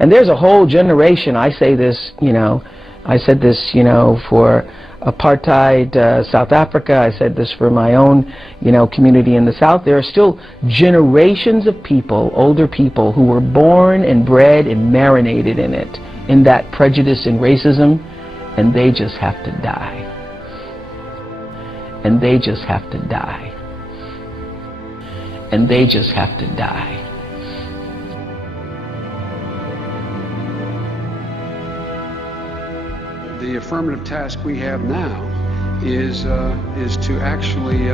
And there's a whole generation, I say this, I said this, for apartheid South Africa, I said this for my own, community in the South. There are still generations of people, older people, who were born and bred and marinated in it, in that prejudice and racism, and they just have to die. And they just have to die. And they just have to die. The affirmative task we have now is to actually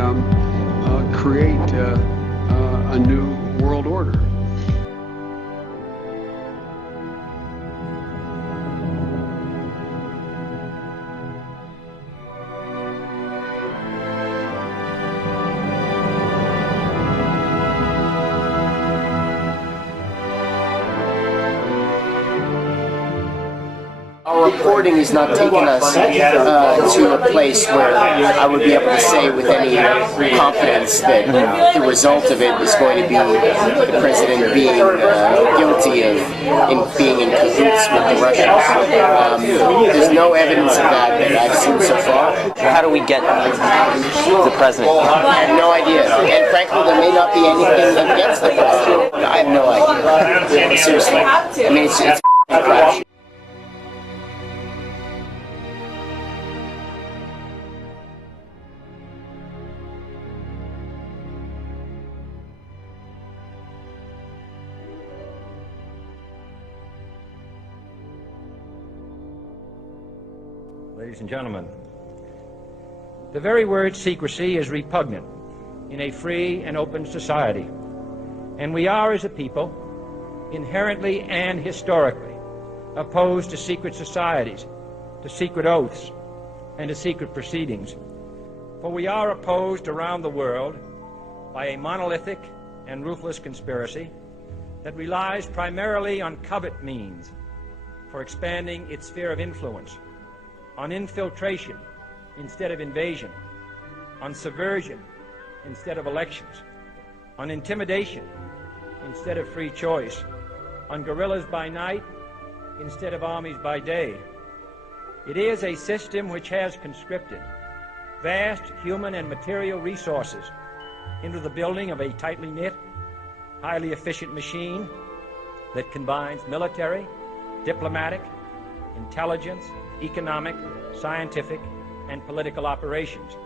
create a new world order. Our reporting is not taking us to a place where I would be able to say with any confidence that the result of it is going to be the president being guilty of being in cahoots with the Russians. There's no evidence of that I've seen so far. How do we get the president? I have no idea. And frankly, there may not be anything that gets the president. I have no idea. Seriously. I mean, it's a crash. Ladies and gentlemen, the very word secrecy is repugnant in a free and open society, and we are, as a people, inherently and historically opposed to secret societies, to secret oaths, and to secret proceedings. For we are opposed around the world by a monolithic and ruthless conspiracy that relies primarily on covert means for expanding its sphere of influence, on infiltration instead of invasion, on subversion instead of elections, on intimidation instead of free choice, on guerrillas by night instead of armies by day. It is a system which has conscripted vast human and material resources into the building of a tightly knit, highly efficient machine that combines military, diplomatic, intelligence, economic, scientific, and political operations.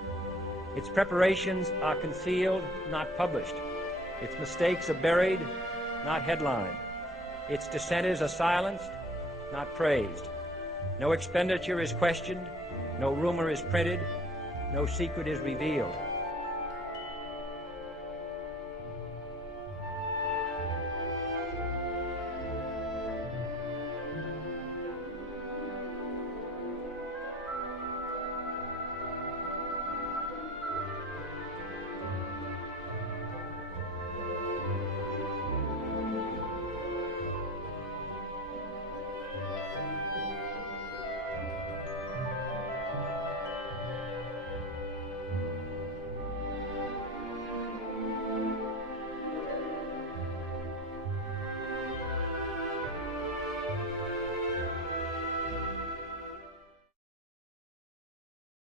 Its preparations are concealed, not published. Its mistakes are buried, not headlined. Its dissenters are silenced, not praised. No expenditure is questioned, no rumor is printed, no secret is revealed.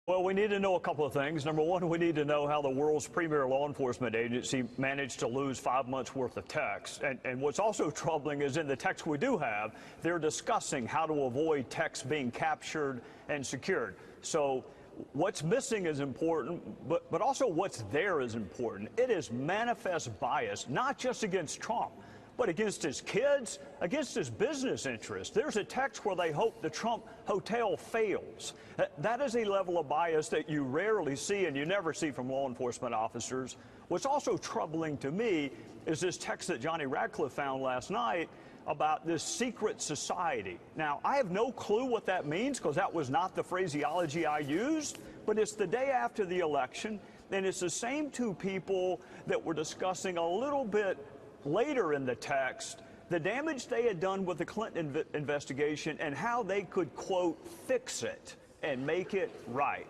Well, we need to know a couple of things. Number one, we need to know how the world's premier law enforcement agency managed to lose 5 months' worth of text. And what's also troubling is in the text we do have, they're discussing how to avoid text being captured and secured. So what's missing is important, but also what's there is important. It is manifest bias, not just against Trump, but against his kids, against his business interests. There's a text where they hope the Trump hotel fails. That is a level of bias that you rarely see and you never see from law enforcement officers. What's also troubling to me is this text that Johnny Radcliffe found last night about this secret society. Now, I have no clue what that means because that was not the phraseology I used, but it's the day after the election, and it's the same two people that were discussing a little bit later in the text the damage they had done with the Clinton investigation and how they could, quote, fix it and make it right.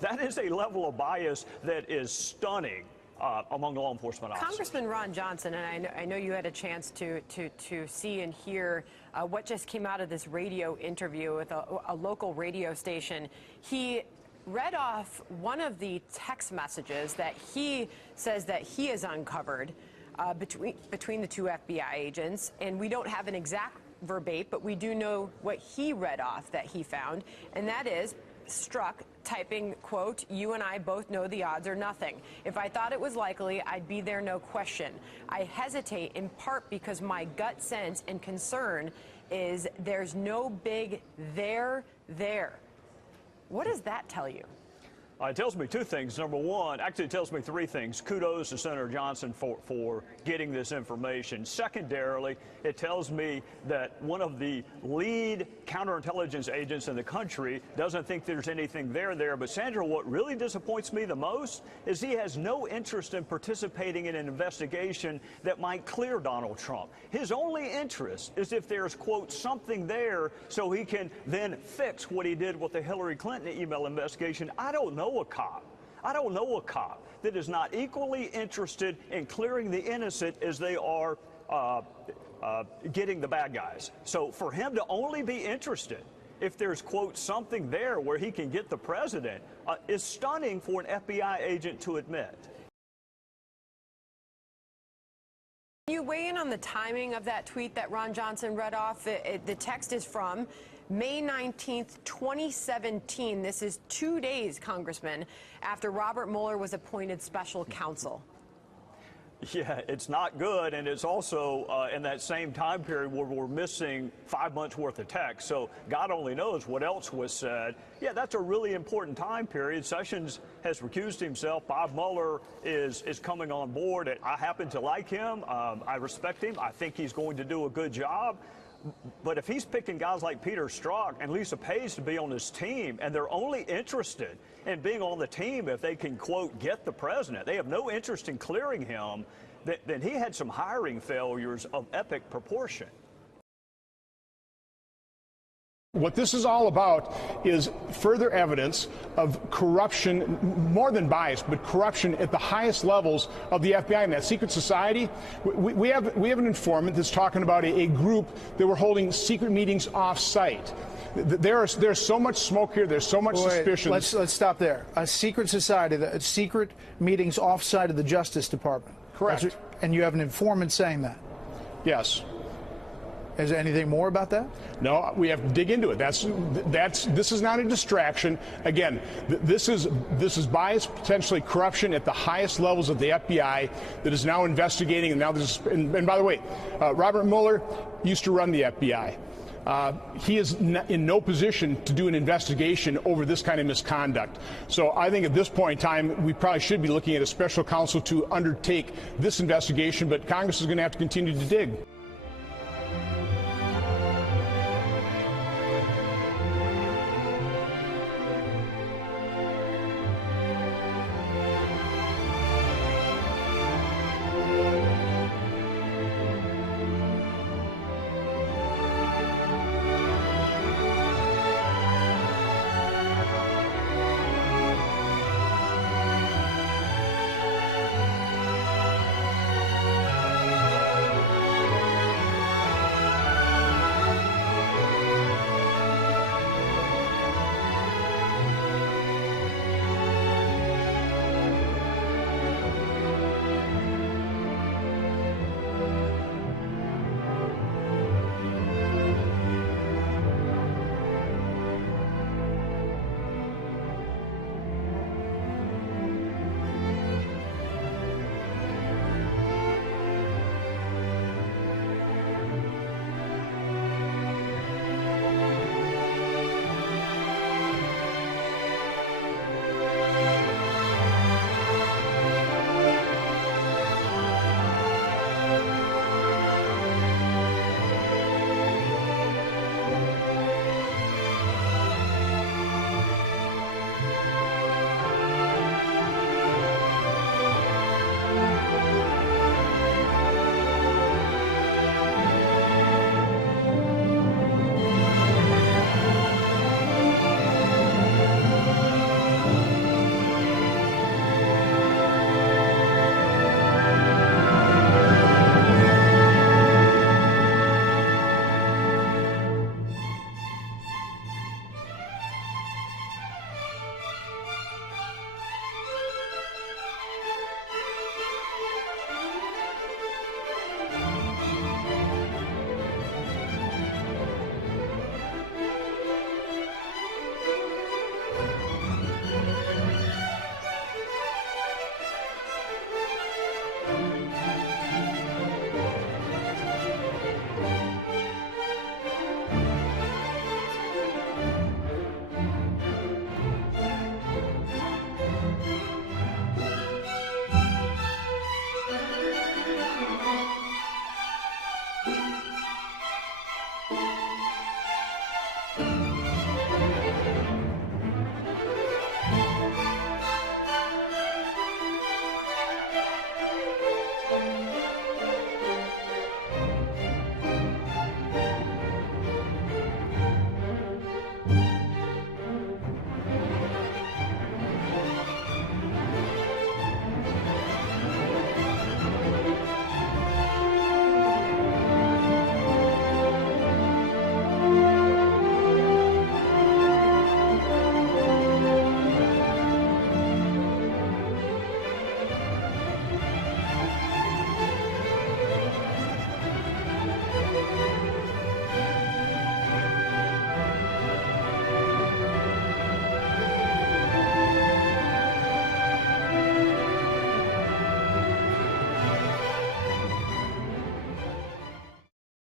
That is a level of bias that is stunning. among law enforcement officers. Congressman Ron Johnson, and I know you had a chance to see and hear what just came out of this radio interview with a local radio station. He read off one of the text messages that he says that he has uncovered between the two FBI agents, and we don't have an exact verbatim, but we do know what he read off that he found, and that is Strzok typing, quote, "You and I both know the odds are nothing. If I thought it was likely, I'd be there, no question. I hesitate in part because my gut sense and concern is there's no big there. What does that tell you? It tells me two things. Number one, actually it tells me three things. Kudos to Senator Johnson for getting this information. Secondarily, it tells me that one of the lead counterintelligence agents in the country doesn't think there's anything there. But Sandra, what really disappoints me the most is he has no interest in participating in an investigation that might clear Donald Trump. His only interest is if there's, quote, something there so he can then fix what he did with the Hillary Clinton email investigation. I don't know a cop that is not equally interested in clearing the innocent as they are getting the bad guys. So for him to only be interested if there's, quote, something there where he can get the president is stunning for an FBI agent to admit. Can you weigh in on the timing of that tweet that Ron Johnson read off? The text is from May 19th, 2017. This is 2 days, Congressman, after Robert Mueller was appointed special counsel. Yeah, it's not good, and it's also in that same time period where we're missing 5 months worth of text. So God only knows what else was said. Yeah, that's a really important time period. Sessions has recused himself. Bob Mueller is coming on board. I happen to like him. I respect him. I think he's going to do a good job. But if he's picking guys like Peter Strzok and Lisa Page to be on his team, and they're only interested in being on the team if they can, quote, get the president, they have no interest in clearing him, then he had some hiring failures of epic proportion. What this is all about is further evidence of corruption, more than bias, but corruption at the highest levels of the FBI and that secret society. We have an informant that's talking about a group that were holding secret meetings off-site. There's so much smoke here. There's so much suspicion. Let's stop there. A secret society, secret meetings off-site of the Justice Department. Correct. And you have an informant saying that. Yes. Is there anything more about that? No, we have to dig into it. This is not a distraction. Again, this is bias, potentially corruption at the highest levels of the FBI that is now investigating. And now and by the way, Robert Mueller used to run the FBI. He is in no position to do an investigation over this kind of misconduct. So I think at this point in time, we probably should be looking at a special counsel to undertake this investigation, but Congress is going to have to continue to dig.